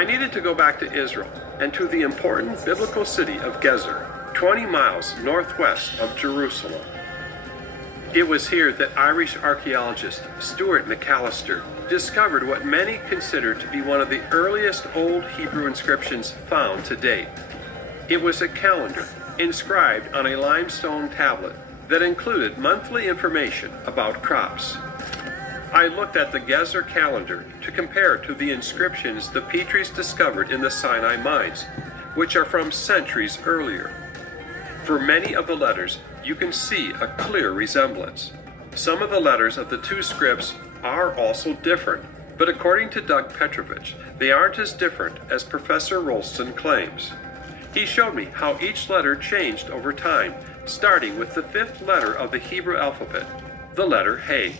I needed to go back to Israel and to the important biblical city of Gezer, 20 miles northwest of Jerusalem. It was here that Irish archaeologist Stuart McAllister discovered what many consider to be one of the earliest Old Hebrew inscriptions found to date. It was a calendar inscribed on a limestone tablet that included monthly information about crops. I looked at the Gezer calendar to compare to the inscriptions the Petries discovered in the Sinai mines, which are from centuries earlier. For many of the letters, you can see a clear resemblance. Some of the letters of the two scripts are also different, but according to Doug Petrovich, they aren't as different as Professor Rolston claims. He showed me how each letter changed over time, starting with the fifth letter of the Hebrew alphabet, the letter Hey.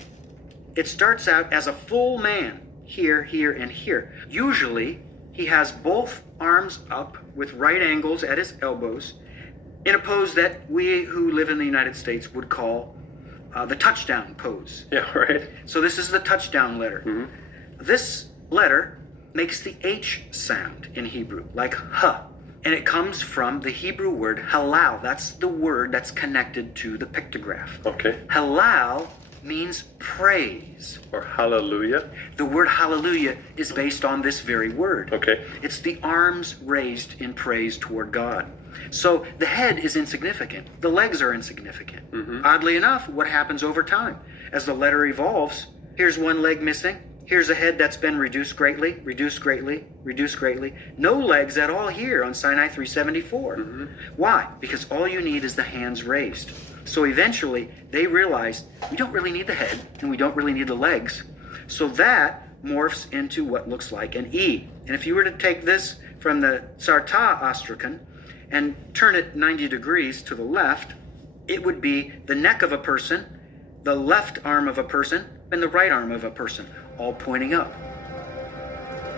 It starts out as a full man, here, here, and here. Usually, he has both arms up with right angles at his elbows, in a pose that we who live in the United States would call the touchdown pose. Yeah, right. So this is the touchdown letter. Mm-hmm. This letter makes the H sound in Hebrew, like huh. And it comes from the Hebrew word halal. That's the word that's connected to the pictograph. Okay. Halal means praise. Or hallelujah. The word hallelujah is based on this very word. Okay. It's the arms raised in praise toward God. So the head is insignificant. The legs are insignificant. Mm-hmm. Oddly enough, what happens over time? As the letter evolves, here's one leg missing. Here's a head that's been reduced greatly, reduced greatly, reduced greatly. No legs at all here on Sinai 374. Mm-hmm. Why? Because all you need is the hands raised. So eventually, they realized we don't really need the head and we don't really need the legs. So that morphs into what looks like an E. And if you were to take this from the Tsarta Astrakhan and turn it 90 degrees to the left, it would be the neck of a person, the left arm of a person, and the right arm of a person, all pointing up.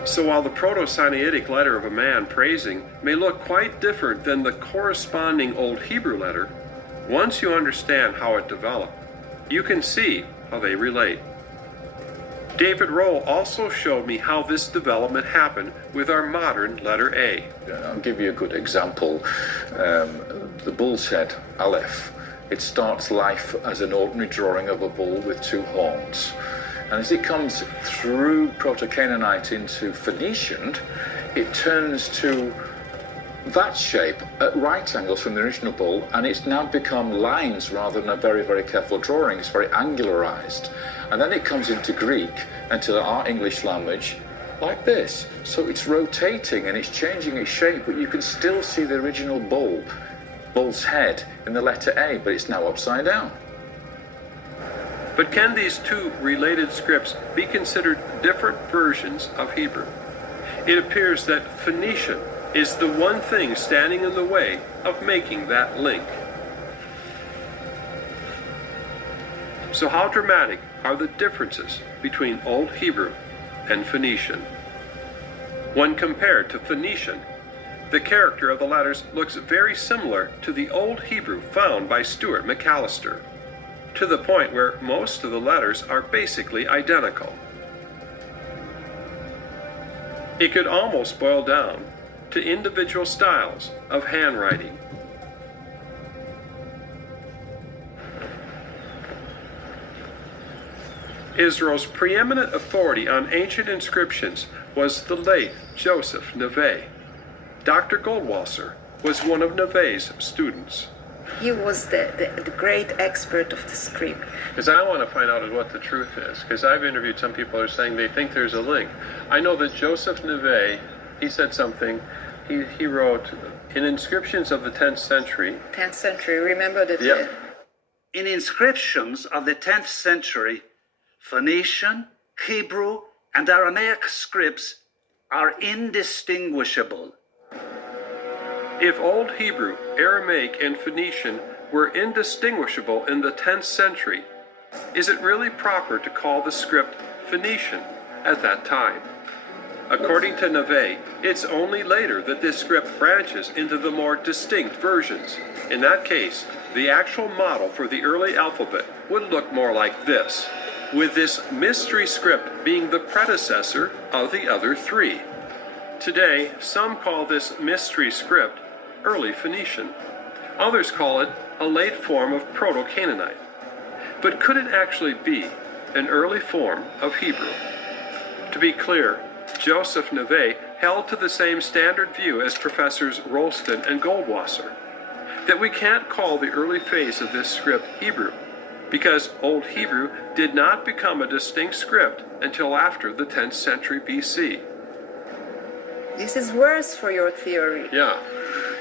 So while the Proto-Sinaitic letter of a man praising may look quite different than the corresponding Old Hebrew letter, once you understand how it developed, you can see how they relate. David Roll also showed me how this development happened with our modern letter A. I'll give you a good example. The bull's head, Aleph, it starts life as an ordinary drawing of a bull with two horns. And as it comes through Proto-Canaanite into Phoenician, it turns to that shape at right angles from the original bull, and it's now become lines rather than a very, very careful drawing. It's very angularized. And then it comes into Greek and to our English language like this. So it's rotating and it's changing its shape, but you can still see the original bull's head in the letter A, but it's now upside down. But can these two related scripts be considered different versions of Hebrew? It appears that Phoenician is the one thing standing in the way of making that link. So how dramatic are the differences between Old Hebrew and Phoenician? When compared to Phoenician, the character of the letters looks very similar to the Old Hebrew found by Stuart McAllister, to the point where most of the letters are basically identical. It could almost boil down to individual styles of handwriting. Israel's preeminent authority on ancient inscriptions was the late Joseph Neve. Dr. Goldwasser was one of Neve's students. He was the great expert of the script. Because I want to find out what the truth is, because I've interviewed some people who are saying they think there's a link. I know that Joseph Neve, he said something, he wrote, in inscriptions of the 10th century. 10th century, remember that? Yeah. In inscriptions of the 10th century, Phoenician, Hebrew, and Aramaic scripts are indistinguishable. If Old Hebrew, Aramaic, and Phoenician were indistinguishable in the 10th century, is it really proper to call the script Phoenician at that time? According to Neve, it's only later that this script branches into the more distinct versions. In that case, the actual model for the early alphabet would look more like this, with this mystery script being the predecessor of the other three. Today, some call this mystery script early Phoenician. Others call it a late form of Proto-Canaanite. But could it actually be an early form of Hebrew? To be clear, Joseph Neve held to the same standard view as Professors Rolston and Goldwasser, that we can't call the early phase of this script Hebrew, because Old Hebrew did not become a distinct script until after the 10th century BC. This is worse for your theory. Yeah.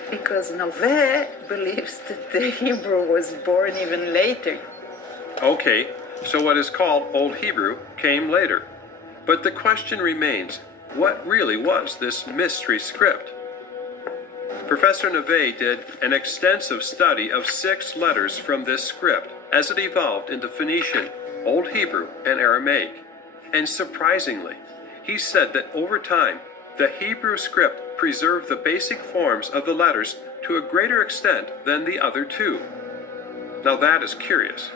Because Nove believes that the Hebrew was born even later. Okay, so what is called Old Hebrew came later. But the question remains, what really was this mystery script? Professor Neve did an extensive study of 6 letters from this script as it evolved into Phoenician, Old Hebrew, and Aramaic. And surprisingly, he said that over time, the Hebrew script preserved the basic forms of the letters to a greater extent than the other 2. Now that is curious.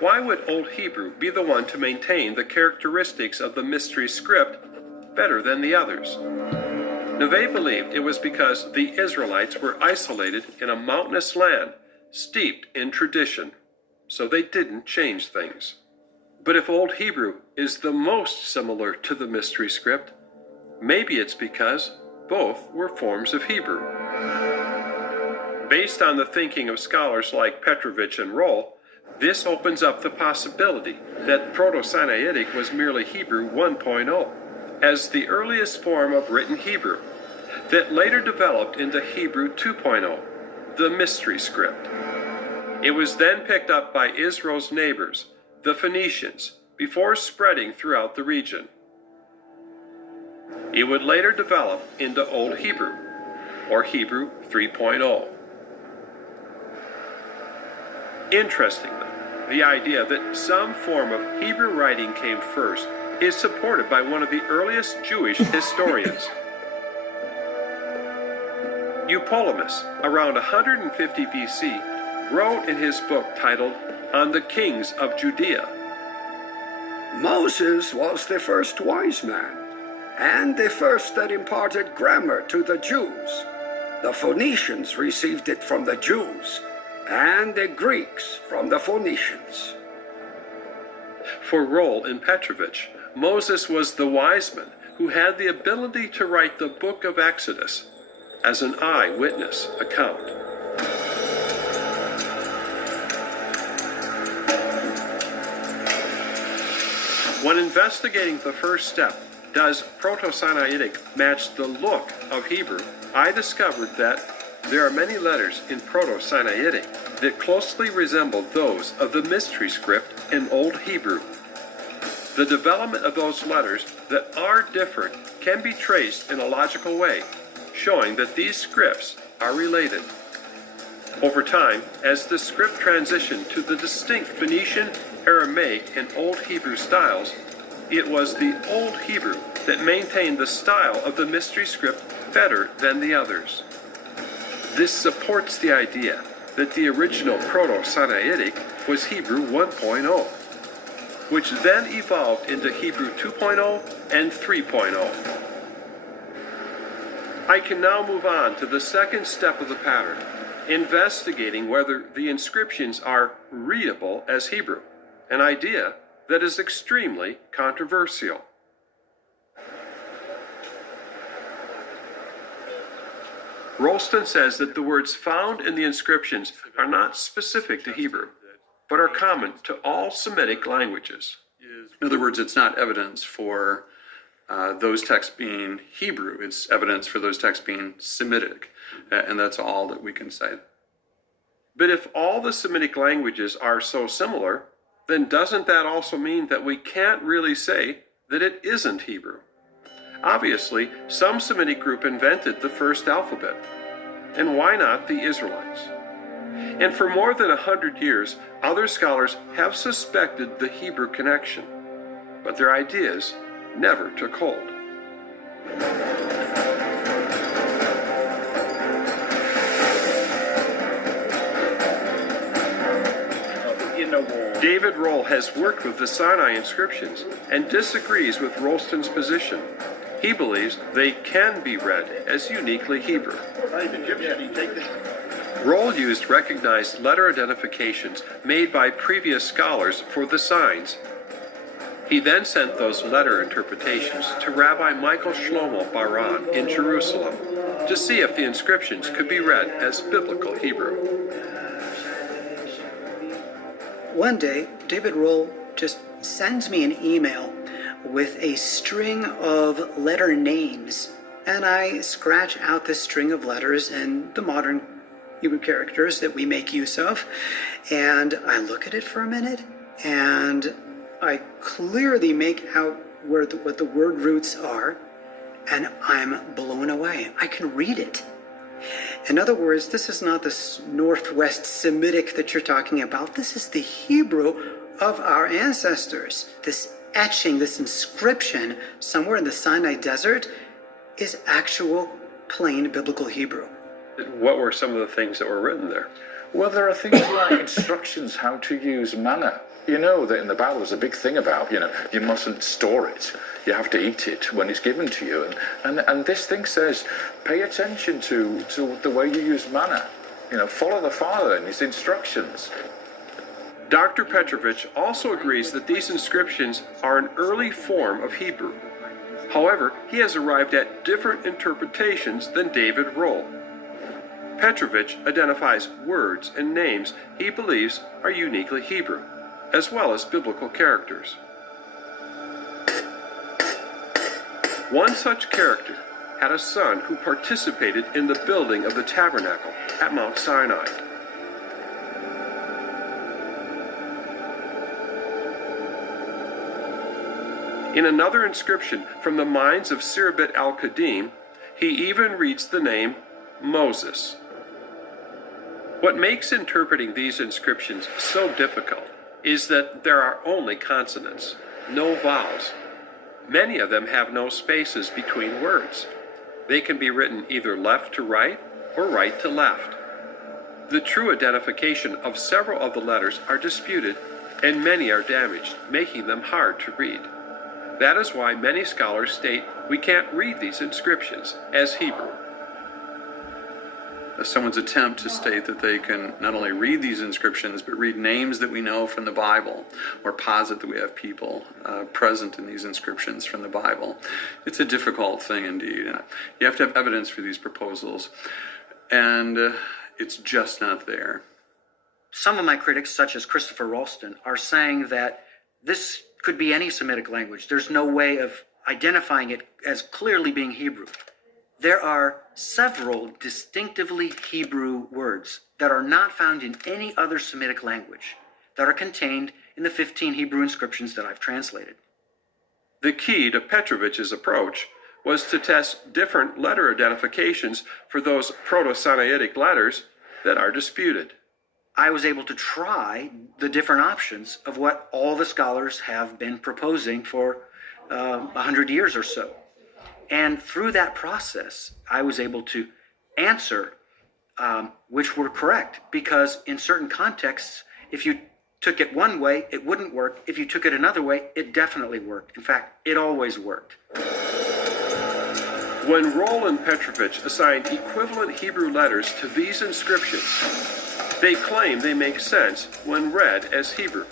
Why would Old Hebrew be the one to maintain the characteristics of the mystery script better than the others? Neve believed it was because the Israelites were isolated in a mountainous land, steeped in tradition, so they didn't change things. But if Old Hebrew is the most similar to the mystery script, maybe it's because both were forms of Hebrew. Based on the thinking of scholars like Petrovich and Roll, this opens up the possibility that Proto-Sinaitic was merely Hebrew 1.0, as the earliest form of written Hebrew, that later developed into Hebrew 2.0, the mystery script. It was then picked up by Israel's neighbors, the Phoenicians, before spreading throughout the region. It would later develop into Old Hebrew, or Hebrew 3.0. Interestingly, the idea that some form of Hebrew writing came first is supported by one of the earliest Jewish historians. Eupolemus, around 150 BC, wrote in his book titled On the Kings of Judea. Moses was the first wise man, and the first that imparted grammar to the Jews. The Phoenicians received it from the Jews, and the Greeks from the Phoenicians. For Roll and Petrovich, Moses was the wise man who had the ability to write the book of Exodus as an eyewitness account. When investigating the first step, does Proto-Sinaitic match the look of Hebrew, I discovered that there are many letters in Proto-Sinaitic that closely resemble those of the mystery script in Old Hebrew. The development of those letters that are different can be traced in a logical way, showing that these scripts are related. Over time, as the script transitioned to the distinct Phoenician, Aramaic, and Old Hebrew styles, it was the Old Hebrew that maintained the style of the mystery script better than the others. This supports the idea that the original Proto-Sinaitic was Hebrew 1.0, which then evolved into Hebrew 2.0 and 3.0. I can now move on to the second step of the pattern, investigating whether the inscriptions are readable as Hebrew, an idea that is extremely controversial. Rolston says that the words found in the inscriptions are not specific to Hebrew, but are common to all Semitic languages. In other words, it's not evidence for those texts being Hebrew. It's evidence for those texts being Semitic, and that's all that we can cite. But if all the Semitic languages are so similar, then doesn't that also mean that we can't really say that it isn't Hebrew? Obviously, some Semitic group invented the first alphabet. And why not the Israelites? And for more than 100 years, other scholars have suspected the Hebrew connection, but their ideas never took hold. David Roll has worked with the Sinai inscriptions and disagrees with Rolston's position. He believes they can be read as uniquely Hebrew. Roll used recognized letter identifications made by previous scholars for the signs. He then sent those letter interpretations to Rabbi Michael Shlomo Baran in Jerusalem to see if the inscriptions could be read as biblical Hebrew. One day, David Roll just sends me an email with a string of letter names, and I scratch out this string of letters in the modern Hebrew characters that we make use of, and I look at it for a minute, and I clearly make out what the word roots are, and I'm blown away. I can read it. In other words, this is not this Northwest Semitic that you're talking about. This is the Hebrew of our ancestors. This etching, this inscription somewhere in the Sinai desert is actual plain biblical Hebrew. What were some of the things that were written there? Well, there are things like instructions how to use manna. You know that in the Bible there's a big thing about, you mustn't store it. You have to eat it when it's given to you. And this thing says, pay attention to the way you use manna. Follow the Father and his instructions. Dr. Petrovich also agrees that these inscriptions are an early form of Hebrew. However, he has arrived at different interpretations than David Roll. Petrovich identifies words and names he believes are uniquely Hebrew, as well as biblical characters. One such character had a son who participated in the building of the tabernacle at Mount Sinai. In another inscription from the mines of Sirabit al-Qadim, he even reads the name Moses. What makes interpreting these inscriptions so difficult is that there are only consonants, no vowels. Many of them have no spaces between words. They can be written either left to right or right to left. The true identification of several of the letters are disputed, and many are damaged, making them hard to read. That is why many scholars state we can't read these inscriptions as Hebrew. Someone's attempt to state that they can not only read these inscriptions, but read names that we know from the Bible, or posit that we have people present in these inscriptions from the Bible. It's a difficult thing indeed. You have to have evidence for these proposals, and it's just not there. Some of my critics, such as Christopher Ralston, are saying that this could be any Semitic language. There's no way of identifying it as clearly being Hebrew. There are several distinctively Hebrew words that are not found in any other Semitic language that are contained in the 15 Hebrew inscriptions that I've translated. The key to Petrovich's approach was to test different letter identifications for those Proto-Sinaitic letters that are disputed. I was able to try the different options of what all the scholars have been proposing for 100 years or so. And through that process, I was able to answer which were correct, because in certain contexts, if you took it one way, it wouldn't work. If you took it another way, it definitely worked. In fact, it always worked. When Roll and Petrovich assigned equivalent Hebrew letters to these inscriptions, they claim they make sense when read as Hebrew.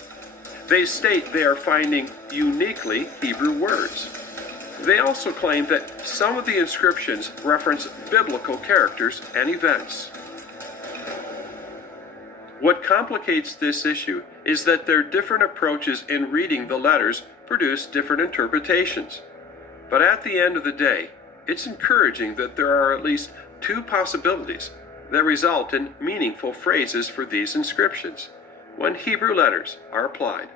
They state they are finding uniquely Hebrew words. They also claim that some of the inscriptions reference biblical characters and events. What complicates this issue is that their different approaches in reading the letters produce different interpretations. But at the end of the day, it's encouraging that there are at least two possibilities that result in meaningful phrases for these inscriptions when Hebrew letters are applied.